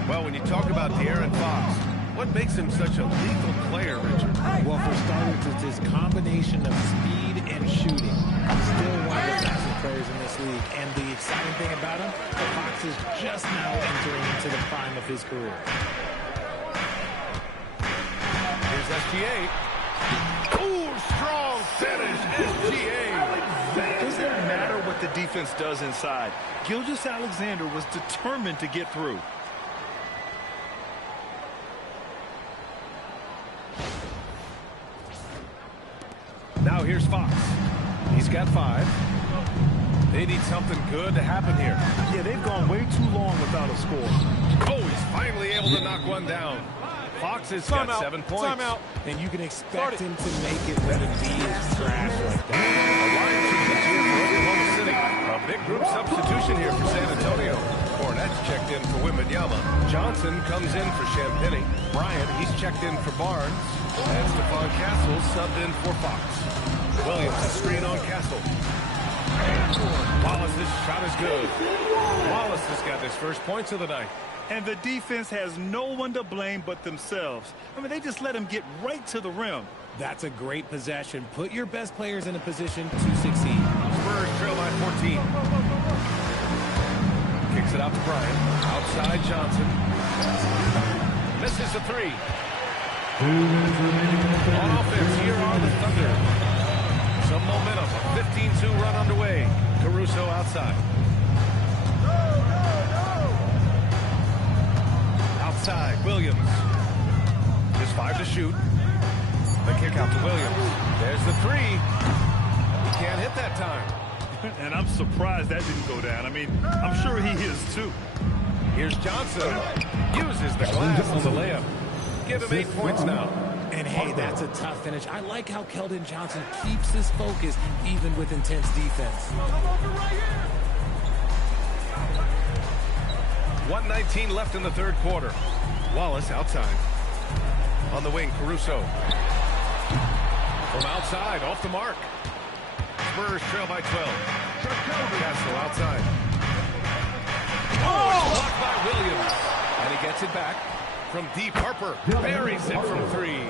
Well, when you talk about De'Aaron Fox, what makes him such a lethal player, Richard? Well, for starters, it's his combination of speed and shooting. He's still one of the fastest players in this league. And the exciting thing about him, Fox is just now entering into the prime of his career. Here's SGA. Ooh, strong finish, SGA. It doesn't matter what the defense does inside. Gilgeous-Alexander was determined to get through. Now here's Fox. He's got 5. They need something good to happen here. Yeah, they've gone way too long without a score. Oh, he's finally able to knock one down. Fox has got 7 points. Timeout. And you can expect him to make it when the D is trash like that. A line change here for Oklahoma City. A big group substitution here for San Antonio. Cornette's checked in for Wembanyama. Johnson comes in for Champagny. Bryant, he's checked in for Barnes. And Stephon Castle subbed in for Fox. Williams is screen on Castle. Wallace's shot is good. Wallace has got his first points of the night. And the defense has no one to blame but themselves. I mean, they just let him get right to the rim. That's a great possession. Put your best players in a position to succeed. Spurs trail by 14. Kicks it out to Bryant. Outside Johnson. Misses the 3. On offense, here are the Thunder. Some momentum. A 15-2 run underway. Caruso outside. Outside, Williams. Just 5 to shoot. The kick out to Williams. There's the three. He can't hit that time. And I'm surprised that didn't go down. I mean, I'm sure he is too. Here's Johnson. Uses the glass on the layup. Give him 8 points now. And hey, that's a tough finish. I like how Keldon Johnson keeps his focus even with intense defense. 1:19 left in the third quarter. Wallace outside. On the wing, Caruso. From outside, off the mark. Spurs trail by 12. Castle outside. Oh, it's blocked by Williams. And he gets it back. From deep, Harper buries it from three.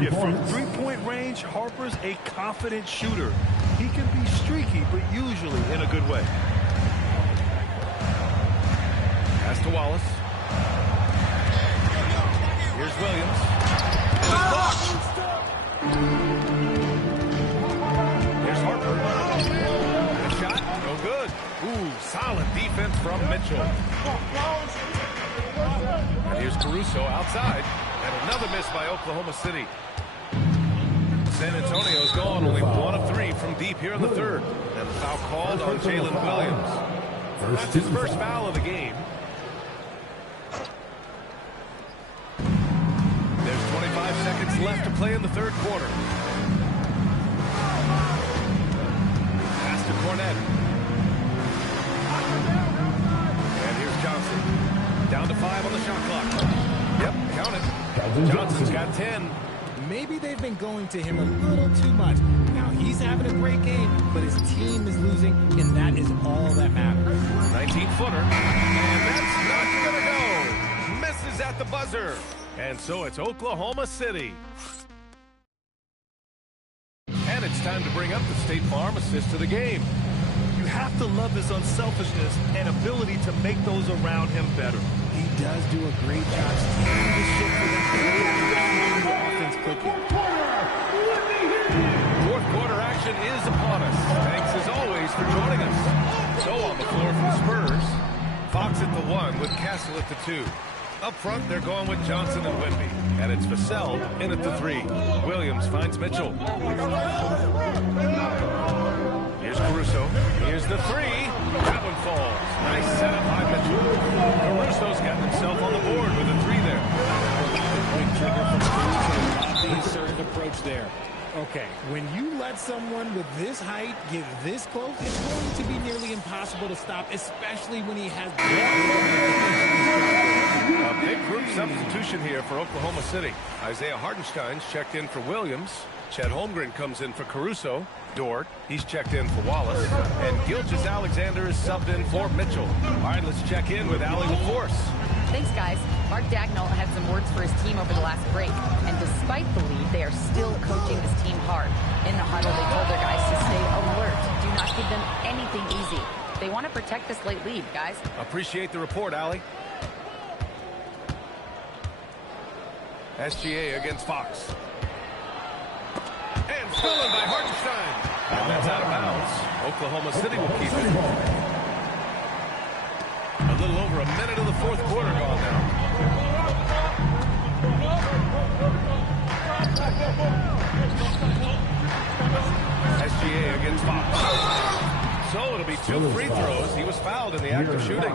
Yeah, from three-point range, Harper's a confident shooter. He can be streaky, but usually in a good way. Pass to Wallace. Here's Williams. Here's Harper. A shot, no good. Ooh, solid defense from Mitchell. And here's Caruso outside. And another miss by Oklahoma City. San Antonio's gone only 1 of 3 from deep here in the third. And the foul called on Jalen Williams. That's his first foul of the game. There's 25 seconds left to play in the third quarter. Pass to Cornette. And here's Johnson. Down to 5 on the shot clock. Yep, count it. Johnson's got 10. Maybe they've been going to him a little too much. Now he's having a great game, but his team is losing, and that is all that matters. 19-footer. And that's not going to go. Misses at the buzzer. And so it's Oklahoma City. And it's time to bring up the State Farm assist to the game. You have to love his unselfishness and ability to make those around him better. He does do a great job steering the ship for them to keep the offense clicking. Fourth quarter action is upon us. Thanks as always for joining us. So on the floor for the Spurs, Fox at the 1 with Castle at the 2. Up front, they're going with Johnson and Wemby. And it's Vassell in at the 3. Williams finds Mitchell. Here's Caruso. Here's the 3. That one falls. Nice setup by Mitchell. Caruso's got himself on the board with a 3 there. Quick trigger from Caruso. The assertive approach there. Okay, when you let someone with this height get this close, it's going to be nearly impossible to stop, especially when he has... A big group substitution here for Oklahoma City. Isaiah Hartenstein's checked in for Williams. Chet Holmgren comes in for Caruso. Dort, he's checked in for Wallace. And Gilgeous-Alexander is subbed in for Mitchell. All right, let's check in with Allie LaForce. Thanks, guys. Mark Dagnall had some words for his team over the last break. And despite the lead, they are still coaching this team hard. In the huddle, they told their guys to stay alert. Do not give them anything easy. They want to protect this late lead, guys. Appreciate the report, Allie. SGA against Fox. And stolen by Hartenstein. And that's out of bounds. Oklahoma City will keep it. A little over a minute of the fourth quarter gone now. SGA against Fox. So it'll be 2 free throws. He was fouled in the act of shooting.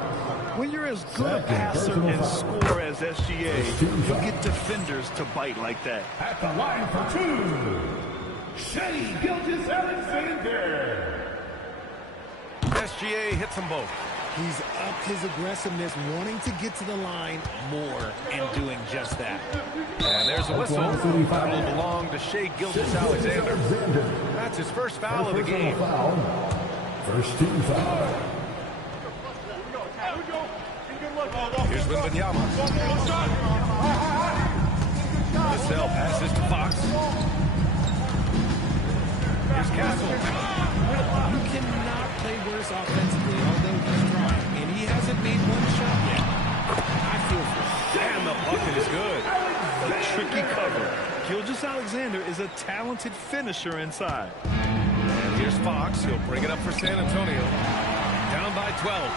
When you're as good a passer and scorer as SGA, you get defenders to bite like that. At the line for 2, Shea Gilgeous-Alexander. SGA hits them both. He's upped his aggressiveness, wanting to get to the line more, and doing just that. And there's a whistle. That will belong to Shea Gilgeous-Alexander. That's his first foul of the game. First team foul. Here's Wembanyama. Vassell passes to Fox. Here's Castle. You cannot play worse offensively, although he's trying, and he hasn't made one shot yet. I feel for him. And the bucket is good. A tricky cover. Gilgeous-Alexander is a talented finisher inside. And here's Fox. He'll bring it up for San Antonio. Down by 12.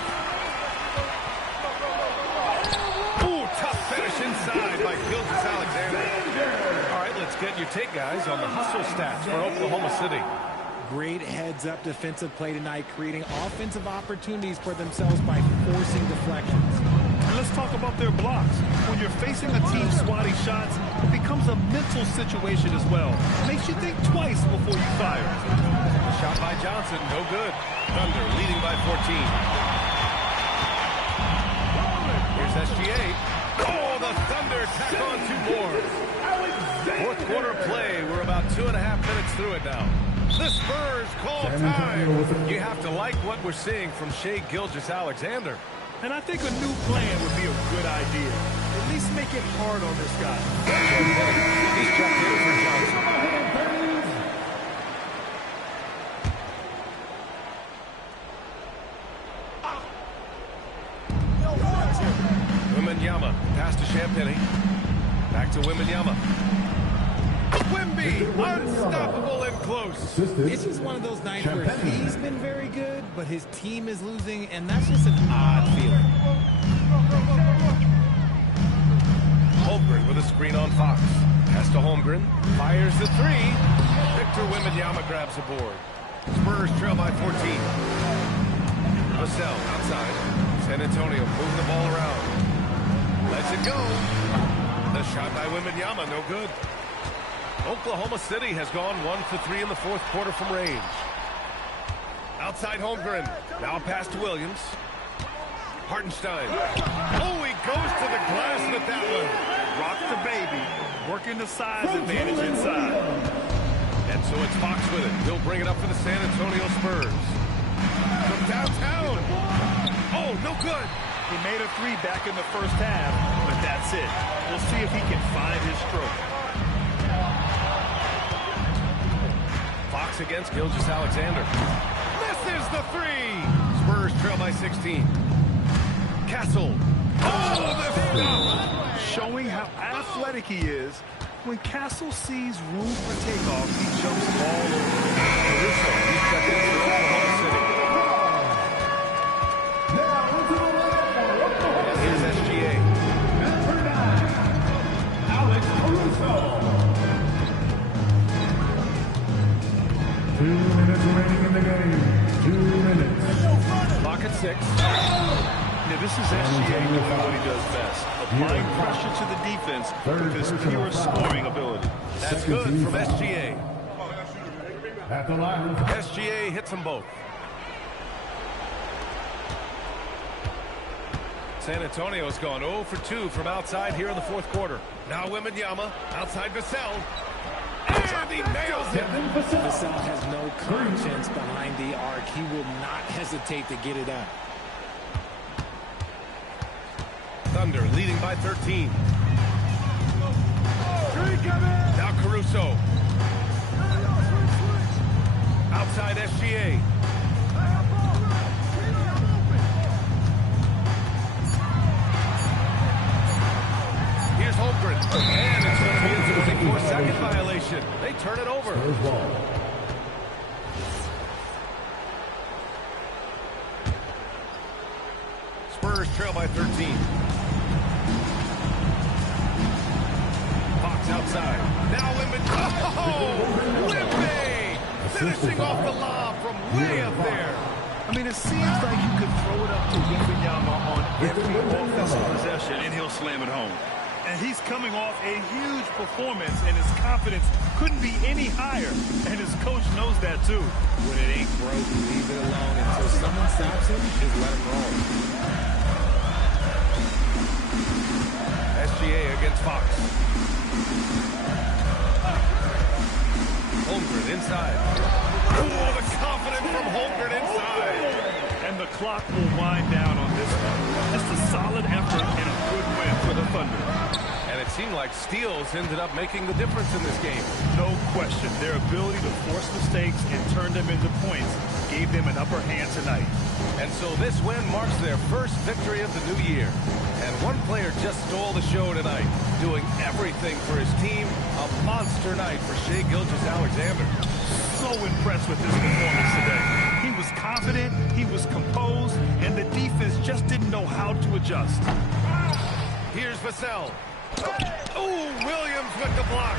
Ooh, tough finish inside by Gilgeous-Alexander. All right, let's Let's get your take, guys, on the hustle stats for Oklahoma City. Great heads-up defensive play tonight, creating offensive opportunities for themselves by forcing deflections. And let's talk about their blocks. When you're facing a team swatting shots, it becomes a mental situation as well. It makes you think twice before you fire. Shot by Johnson, no good. Thunder leading by 14. Here's SGA. Oh, the Thunder tack on 2 more. Fourth quarter play. We're about 2.5 minutes through it now. The Spurs call time. You have to like what we're seeing from Shai Gilgeous-Alexander. And I think a new plan would be a good idea. At least make it hard on this guy. He's checked in for Johnson. Wembanyama, pass to Champagnie. Back to Wembanyama. Wemby, unstoppable and close. It's just one of those nights where he's been very good, but his team is losing, and that's just an odd feeling. Holmgren with a screen on Fox. Pass to Holmgren. Fires the 3. Victor Wembanyama grabs the board. Spurs trail by 14. Vassell outside. San Antonio moving the ball around. Lets it go. The shot by Wembanyama, no good. Oklahoma City has gone 1 for 3 in the fourth quarter from range. Outside Holmgren. Now a pass to Williams. Hartenstein. Oh, he goes to the glass with that one. Rock the baby. Working the size advantage inside. And so it's Fox with it. He'll bring it up for the San Antonio Spurs. From downtown. Oh, no good. He made a 3 back in the first half, but that's it. We'll see if he can find his stroke. Fox against Gilgeous-Alexander. Misses the 3. Spurs trail by 16. Castle. Oh, the stop. Showing how athletic he is. When Castle sees room for takeoff, he jumps all over. Caruso, he's checked in for Oklahoma City. Here's SGA. Alex Caruso. 2 minutes remaining in the game. 2 minutes. Clock at 6. Now, this is SGA doing what he does best. Applying pressure to the defense with his pure scoring ability. That's good from SGA. At the line. SGA hits them both. San Antonio's gone 0 for 2 from outside here in the fourth quarter. Now Wembanyama outside Vassell. And he nails it. Vassell has no conscience behind the arc. He will not hesitate to get it up. Thunder leading by 13. Now Caruso. Outside SGA. Here's Holmgren. And it's going to be a 24-second violation. They turn it over. Spurs trail by 13. Fox outside. Now Wembanyama. Oh, Wemby! Finishing off the lob from way up there. I mean, it seems like you could throw it up to Wembanyama on every offensive possession, and he'll slam it home. And he's coming off a huge performance, and his confidence couldn't be any higher. And his coach knows that, too. When it ain't broke, leave it alone. Until someone stops him, just let him roll. SGA against Fox. Holmgren inside. Oh, the confidence from Holmgren inside. And the clock will wind down on this one. Just a solid effort and a good win for the Thunder. And it seemed like steals ended up making the difference in this game. No question. Their ability to force mistakes and turn them into points gave them an upper hand tonight. And so this win marks their first victory of the new year. And one player just stole the show tonight, doing everything for his team. A monster night for Shai Gilgeous-Alexander. So impressed with his performance today. He was confident, he was composed, and the defense just didn't know how to adjust. Here's Vassell. Oh, Williams with the block.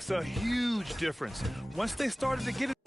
makes a huge difference. Once they started to get it